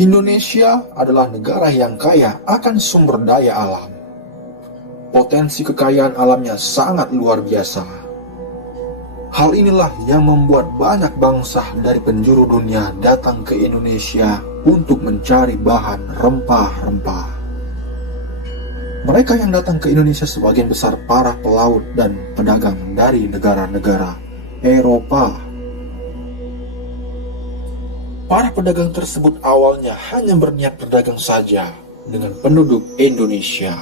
Indonesia adalah negara yang kaya akan sumber daya alam. Potensi kekayaan alamnya sangat luar biasa. Hal inilah yang membuat banyak bangsa dari penjuru dunia datang ke Indonesia untuk mencari bahan rempah-rempah. Mereka yang datang ke Indonesia sebagian besar para pelaut dan pedagang dari negara-negara Eropa. Para pedagang tersebut awalnya hanya berniat berdagang saja dengan penduduk Indonesia.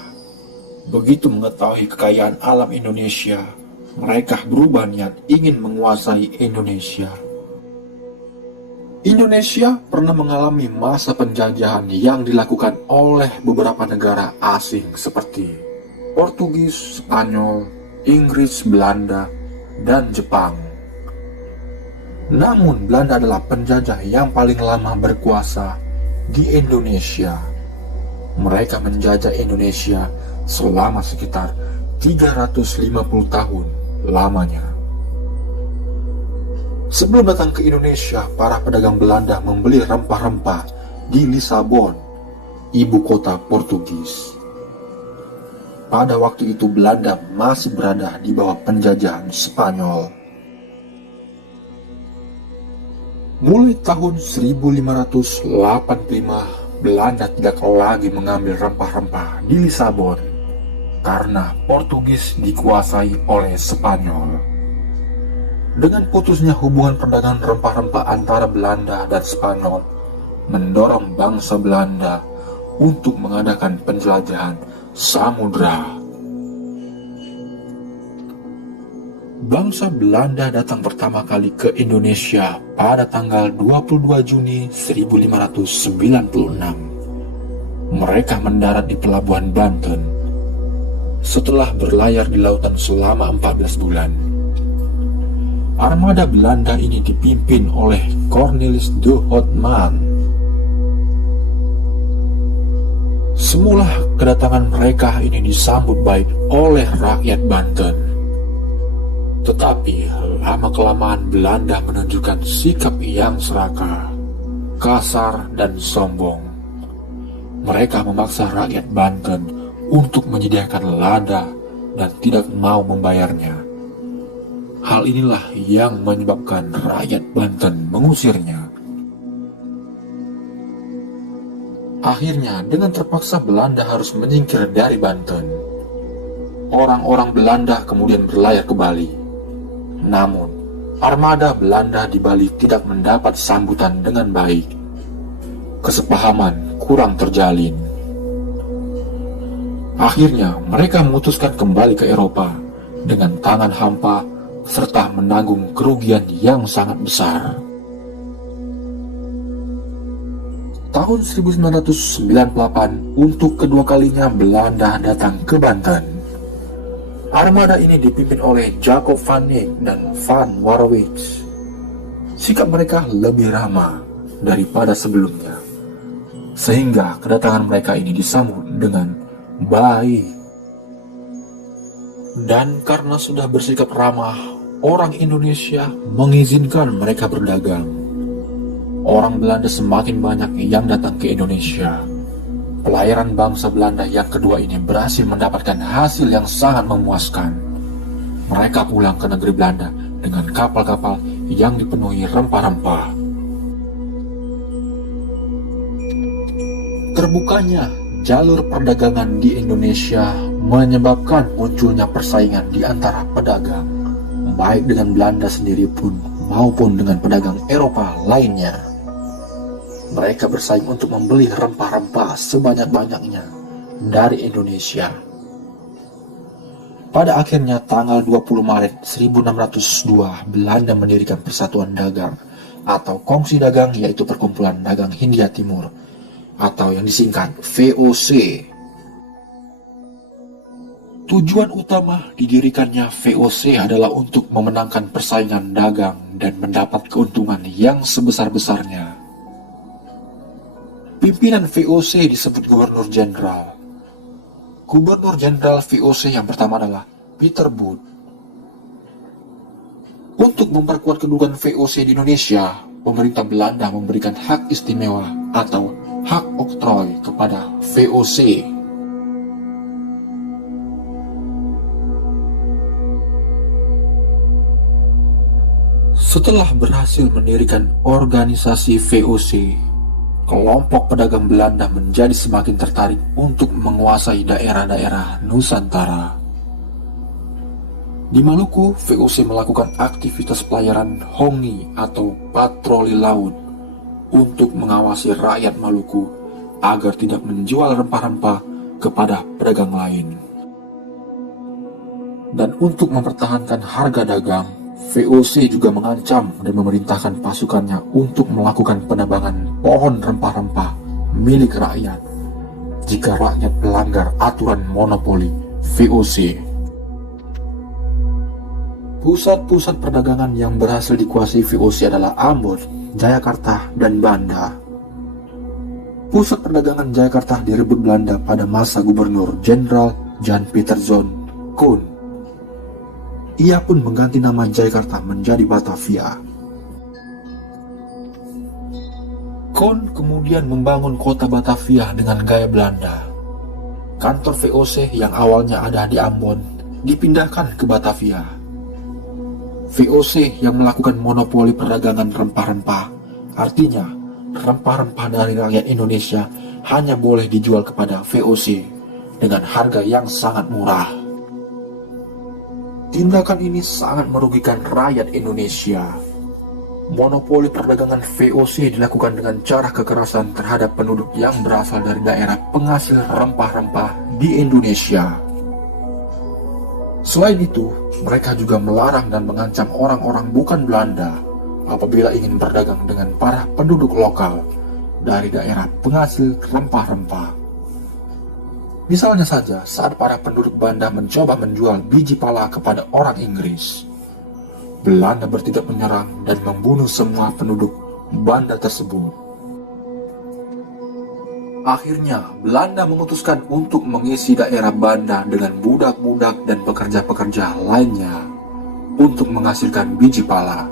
Begitu mengetahui kekayaan alam Indonesia, mereka berubah niat ingin menguasai Indonesia. Indonesia pernah mengalami masa penjajahan yang dilakukan oleh beberapa negara asing seperti Portugis, Spanyol, Inggris, Belanda, dan Jepang. Namun Belanda adalah penjajah yang paling lama berkuasa di Indonesia. Mereka menjajah Indonesia selama sekitar 350 tahun lamanya. Sebelum datang ke Indonesia, para pedagang Belanda membeli rempah-rempah di Lisabon, ibu kota Portugis. Pada waktu itu Belanda masih berada di bawah penjajahan Spanyol. Mulai tahun 1585, Belanda tidak lagi mengambil rempah-rempah di Lisabon karena Portugis dikuasai oleh Spanyol. Dengan putusnya hubungan perdagangan rempah-rempah antara Belanda dan Spanyol mendorong bangsa Belanda untuk mengadakan penjelajahan samudra. Bangsa Belanda datang pertama kali ke Indonesia pada tanggal 22 Juni 1596. Mereka mendarat di pelabuhan Banten setelah berlayar di lautan selama 14 bulan. Armada Belanda ini dipimpin oleh Cornelis de Houtman. Semula kedatangan mereka ini disambut baik oleh rakyat Banten. Tetapi lama-kelamaan Belanda menunjukkan sikap yang serakah, kasar, dan sombong. Mereka memaksa rakyat Banten untuk menyediakan lada dan tidak mau membayarnya. Hal inilah yang menyebabkan rakyat Banten mengusirnya. Akhirnya, dengan terpaksa Belanda harus menyingkir dari Banten. Orang-orang Belanda kemudian berlayar ke Bali. Namun, armada Belanda di Bali tidak mendapat sambutan dengan baik. Kesepahaman kurang terjalin. Akhirnya, mereka memutuskan kembali ke Eropa dengan tangan hampa serta menanggung kerugian yang sangat besar. Tahun 1998, untuk kedua kalinya Belanda datang ke Banten. Armada ini dipimpin oleh Jacob van Eyck dan Van Warwicz. Sikap mereka lebih ramah daripada sebelumnya, sehingga kedatangan mereka ini disambut dengan baik. Dan karena sudah bersikap ramah, orang Indonesia mengizinkan mereka berdagang. Orang Belanda semakin banyak yang datang ke Indonesia. Pelayaran bangsa Belanda yang kedua ini berhasil mendapatkan hasil yang sangat memuaskan. Mereka pulang ke negeri Belanda dengan kapal-kapal yang dipenuhi rempah-rempah. Terbukanya jalur perdagangan di Indonesia menyebabkan munculnya persaingan di antara pedagang, baik dengan Belanda sendiri pun maupun dengan pedagang Eropa lainnya. Mereka bersaing untuk membeli rempah-rempah sebanyak-banyaknya dari Indonesia. Pada akhirnya tanggal 20 Maret 1602, Belanda mendirikan Persatuan Dagang atau Kongsi Dagang, yaitu Perkumpulan Dagang Hindia Timur atau yang disingkat VOC. Tujuan utama didirikannya VOC adalah untuk memenangkan persaingan dagang dan mendapat keuntungan yang sebesar-besarnya. Pimpinan VOC disebut Gubernur Jenderal. Gubernur Jenderal VOC yang pertama adalah Peter Booth. Untuk memperkuat kedudukan VOC di Indonesia, pemerintah Belanda memberikan hak istimewa atau hak oktroy kepada VOC. Setelah berhasil mendirikan organisasi VOC, kelompok pedagang Belanda menjadi semakin tertarik untuk menguasai daerah-daerah Nusantara. Di Maluku, VOC melakukan aktivitas pelayaran hongi atau patroli laut untuk mengawasi rakyat Maluku agar tidak menjual rempah-rempah kepada pedagang lain. Dan untuk mempertahankan harga dagang, VOC juga mengancam dan memerintahkan pasukannya untuk melakukan penebangan pohon rempah-rempah milik rakyat jika rakyat melanggar aturan monopoli VOC. Pusat-pusat perdagangan yang berhasil dikuasai VOC adalah Ambon, Jayakarta, dan Banda. Pusat perdagangan Jayakarta direbut Belanda pada masa Gubernur Jenderal Jan Pieterszoon Koen. Ia pun mengganti nama Jayakarta menjadi Batavia. Koen kemudian membangun kota Batavia dengan gaya Belanda. Kantor VOC yang awalnya ada di Ambon dipindahkan ke Batavia. VOC yang melakukan monopoli perdagangan rempah-rempah, artinya rempah-rempah dari rakyat Indonesia hanya boleh dijual kepada VOC dengan harga yang sangat murah. Tindakan ini sangat merugikan rakyat Indonesia. Monopoli perdagangan VOC dilakukan dengan cara kekerasan terhadap penduduk yang berasal dari daerah penghasil rempah-rempah di Indonesia. Selain itu, mereka juga melarang dan mengancam orang-orang bukan Belanda apabila ingin berdagang dengan para penduduk lokal dari daerah penghasil rempah-rempah. Misalnya saja saat para penduduk Banda mencoba menjual biji pala kepada orang Inggris, Belanda bertindak menyerang dan membunuh semua penduduk Banda tersebut. Akhirnya, Belanda memutuskan untuk mengisi daerah Banda dengan budak-budak dan pekerja-pekerja lainnya untuk menghasilkan biji pala.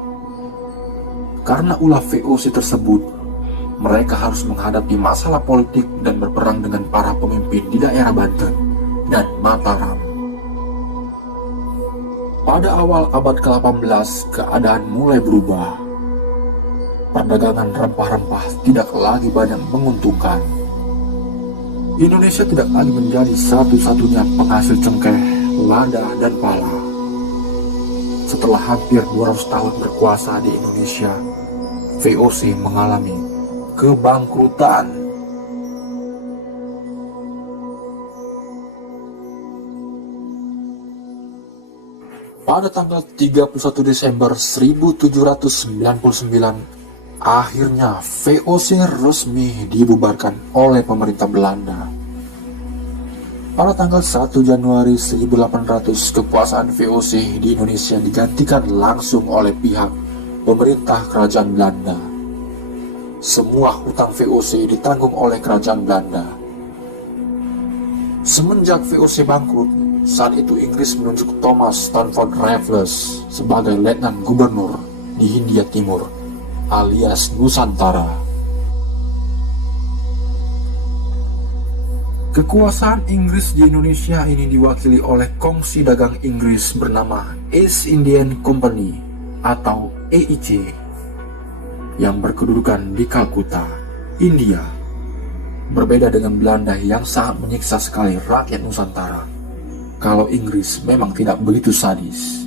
Karena ulah VOC tersebut, mereka harus menghadapi masalah politik dan berperang dengan para pemimpin di daerah Banten dan Mataram. Pada awal abad ke-18, keadaan mulai berubah. Perdagangan rempah-rempah tidak lagi banyak menguntungkan. Indonesia tidak lagi menjadi satu-satunya penghasil cengkeh, lada, dan pala. Setelah hampir 200 tahun berkuasa di Indonesia, VOC mengalami kebangkrutan. Pada tanggal 31 Desember 1799, akhirnya VOC resmi dibubarkan oleh pemerintah Belanda. Pada tanggal 1 Januari 1800, kekuasaan VOC di Indonesia digantikan langsung oleh pihak pemerintah Kerajaan Belanda. Semua hutang VOC ditanggung oleh Kerajaan Belanda. Semenjak VOC bangkrut, saat itu Inggris menunjuk Thomas Stamford Raffles sebagai Letnan Gubernur di Hindia Timur, alias Nusantara. Kekuasaan Inggris di Indonesia ini diwakili oleh kongsi dagang Inggris bernama East Indian Company atau EIC yang berkedudukan di Kalkuta, India. Berbeda dengan Belanda yang sangat menyiksa sekali rakyat Nusantara, kalau Inggris memang tidak begitu sadis.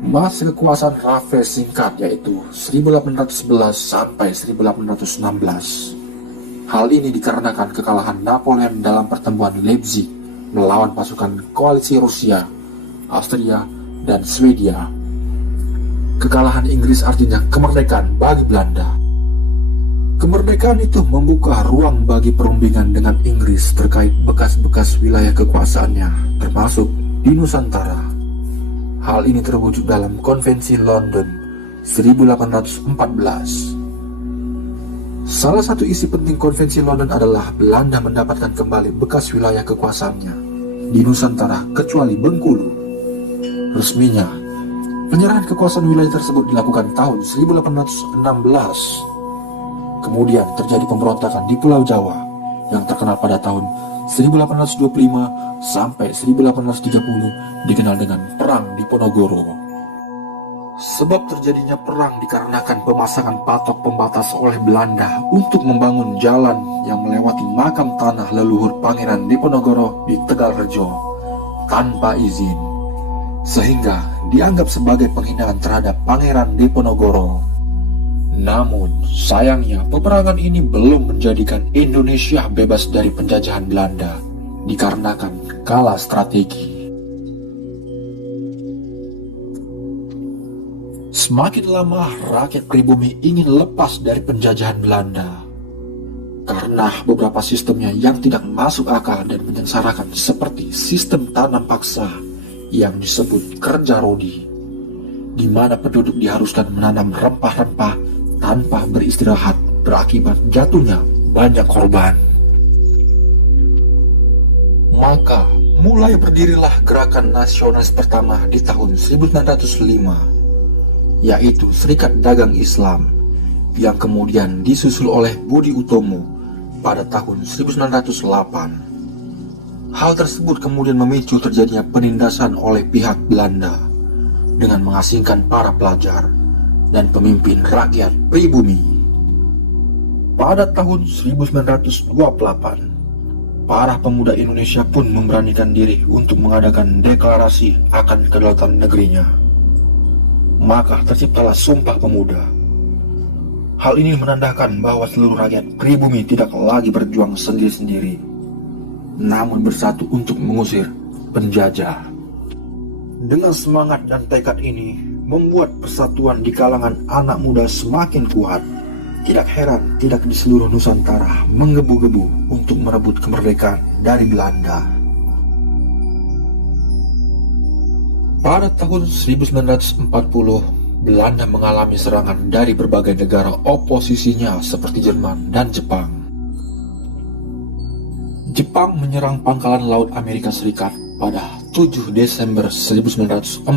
Masa kekuasaan Raffles singkat yaitu 1811 sampai 1816. Hal ini dikarenakan kekalahan Napoleon dalam pertempuran Leipzig melawan pasukan koalisi Rusia, Austria, dan Swedia. Kekalahan Inggris artinya kemerdekaan bagi Belanda. Kemerdekaan itu membuka ruang bagi perundingan dengan Inggris terkait bekas-bekas wilayah kekuasaannya, termasuk di Nusantara. Hal ini terwujud dalam Konvensi London 1814. Salah satu isi penting Konvensi London adalah Belanda mendapatkan kembali bekas wilayah kekuasaannya di Nusantara kecuali Bengkulu. Resminya, penyerahan kekuasaan wilayah tersebut dilakukan tahun 1816. Kemudian terjadi pemberontakan di Pulau Jawa yang terkenal pada tahun 1825 sampai 1830 dikenal dengan Perang Diponegoro. Sebab terjadinya perang dikarenakan pemasangan patok pembatas oleh Belanda untuk membangun jalan yang melewati makam tanah leluhur Pangeran Diponegoro di Tegalrejo tanpa izin, sehingga dianggap sebagai penghinaan terhadap Pangeran Diponegoro. Namun, sayangnya peperangan ini belum menjadikan Indonesia bebas dari penjajahan Belanda, dikarenakan kalah strategi. Semakin lama rakyat pribumi ingin lepas dari penjajahan Belanda, karena beberapa sistemnya yang tidak masuk akal dan menyengsarakan, seperti sistem tanam paksa yang disebut kerja rodi, di mana penduduk diharuskan menanam rempah-rempah tanpa beristirahat, berakibat jatuhnya banyak korban. Maka mulai berdirilah gerakan nasionalis pertama di tahun 1905, yaitu Serikat Dagang Islam, yang kemudian disusul oleh Budi Utomo pada tahun 1908. Hal tersebut kemudian memicu terjadinya penindasan oleh pihak Belanda dengan mengasingkan para pelajar dan pemimpin rakyat pribumi. Pada tahun 1928, para pemuda Indonesia pun memberanikan diri untuk mengadakan deklarasi akan kedaulatan negerinya. Maka terciptalah Sumpah Pemuda. Hal ini menandakan bahwa seluruh rakyat pribumi tidak lagi berjuang sendiri-sendiri, namun bersatu untuk mengusir penjajah. Dengan semangat dan tekad ini membuat persatuan di kalangan anak muda semakin kuat. Tidak heran tidak di seluruh Nusantara menggebu-gebu untuk merebut kemerdekaan dari Belanda. Pada tahun 1940, Belanda mengalami serangan dari berbagai negara oposisinya seperti Jerman dan Jepang. Jepang menyerang pangkalan laut Amerika Serikat pada 7 Desember 1941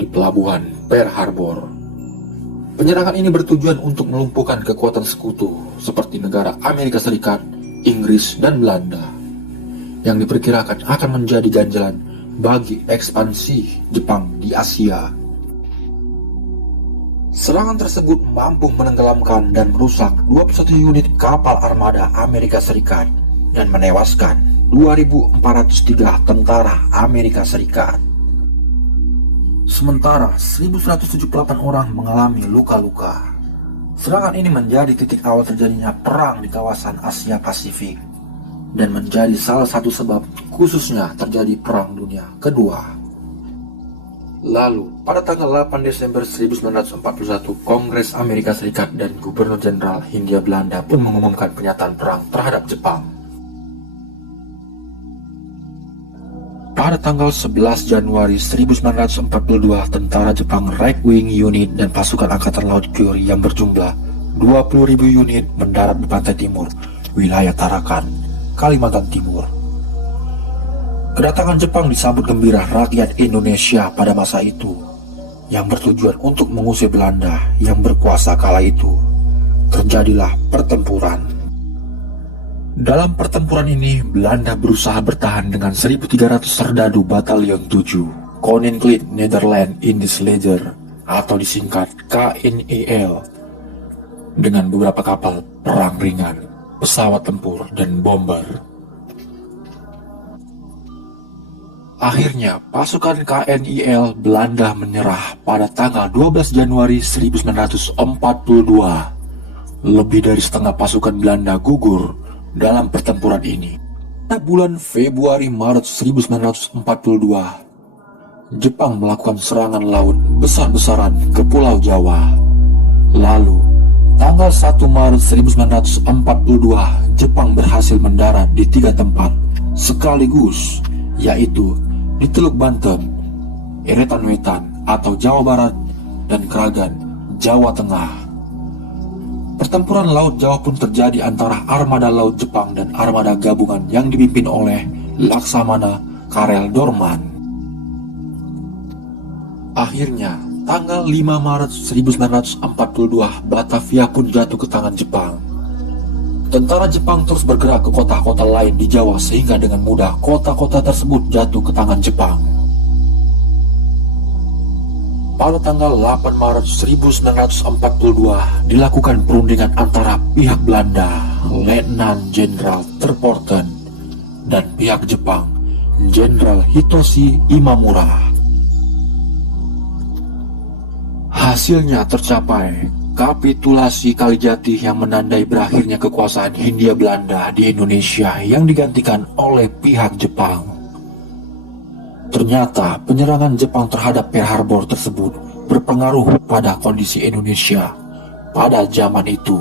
di pelabuhan Pearl Harbor. Penyerangan ini bertujuan untuk melumpuhkan kekuatan sekutu seperti negara Amerika Serikat, Inggris, dan Belanda, yang diperkirakan akan menjadi ganjalan bagi ekspansi Jepang di Asia. Serangan tersebut mampu menenggelamkan dan merusak 21 unit kapal armada Amerika Serikat dan menewaskan 2.403 tentara Amerika Serikat. Sementara 1.178 orang mengalami luka-luka. Serangan ini menjadi titik awal terjadinya perang di kawasan Asia Pasifik dan menjadi salah satu sebab khususnya terjadi Perang Dunia Kedua. Lalu, pada tanggal 8 Desember 1941, Kongres Amerika Serikat dan Gubernur Jenderal Hindia Belanda pun mengumumkan pernyataan perang terhadap Jepang. Pada tanggal 11 Januari 1942, tentara Jepang Reichswing Unit dan pasukan Angkatan Laut Curie yang berjumlah 20.000 unit mendarat di pantai timur, wilayah Tarakan, Kalimantan Timur. Kedatangan Jepang disambut gembira rakyat Indonesia pada masa itu, yang bertujuan untuk mengusir Belanda yang berkuasa kala itu. Terjadilah pertempuran. Dalam pertempuran ini, Belanda berusaha bertahan dengan 1.300 serdadu Batalion 7 Koninklijke Nederland Indisch Leger atau disingkat KNIL, dengan beberapa kapal perang ringan, pesawat tempur, dan bomber. Akhirnya, pasukan KNIL Belanda menyerah pada tanggal 12 Januari 1942. Lebih dari setengah pasukan Belanda gugur dalam pertempuran ini. Pada bulan Februari-Maret 1942, Jepang melakukan serangan laut besar-besaran ke Pulau Jawa. Lalu, tanggal 1 Maret 1942, Jepang berhasil mendarat di 3 tempat sekaligus, yaitu di Teluk Banten, Eretan Wetan atau Jawa Barat, dan Kragan, Jawa Tengah. Pertempuran Laut Jawa pun terjadi antara armada laut Jepang dan armada gabungan yang dipimpin oleh Laksamana Karel Doorman. Akhirnya, Tanggal 5 Maret 1942, Batavia pun jatuh ke tangan Jepang. Tentara Jepang terus bergerak ke kota-kota lain di Jawa sehingga dengan mudah kota-kota tersebut jatuh ke tangan Jepang. Pada tanggal 8 Maret 1942 dilakukan perundingan antara pihak Belanda, Letnan Jenderal Terpoorten, dan pihak Jepang, Jenderal Hitoshi Imamura. Hasilnya tercapai kapitulasi Kalijati yang menandai berakhirnya kekuasaan Hindia Belanda di Indonesia yang digantikan oleh pihak Jepang. Ternyata penyerangan Jepang terhadap Pearl Harbor tersebut berpengaruh pada kondisi Indonesia pada zaman itu.